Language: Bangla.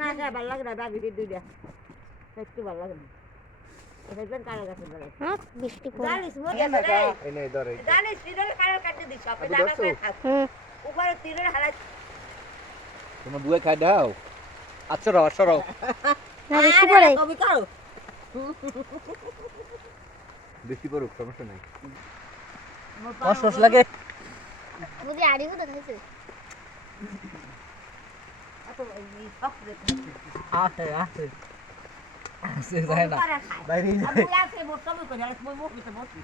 না কে ভালো লাগে না দাবি দুইটা একটু ভালো লাগে না এটা কালো গাছের ধরে হ্যাঁ বৃষ্টি পড়ে জানিস মজা করে এই নে ধরে জানিস তিনের কালো কাটতে দিছ আপনি দাবা করে থাক উপরে তিনের হালা তুমি বুয়ে খাই দাও আচ্ছা রাও সরাও না বৃষ্টি পড়ে কবি কাও বেশি পড়ুক সমস্যা নাই কষ্ট লাগে বুঝি আড়িও দেখাইছে আসে আসে আসে যায় না বাইরে আমি আসে বসে বসে যাই মই মুখ দিতে বসি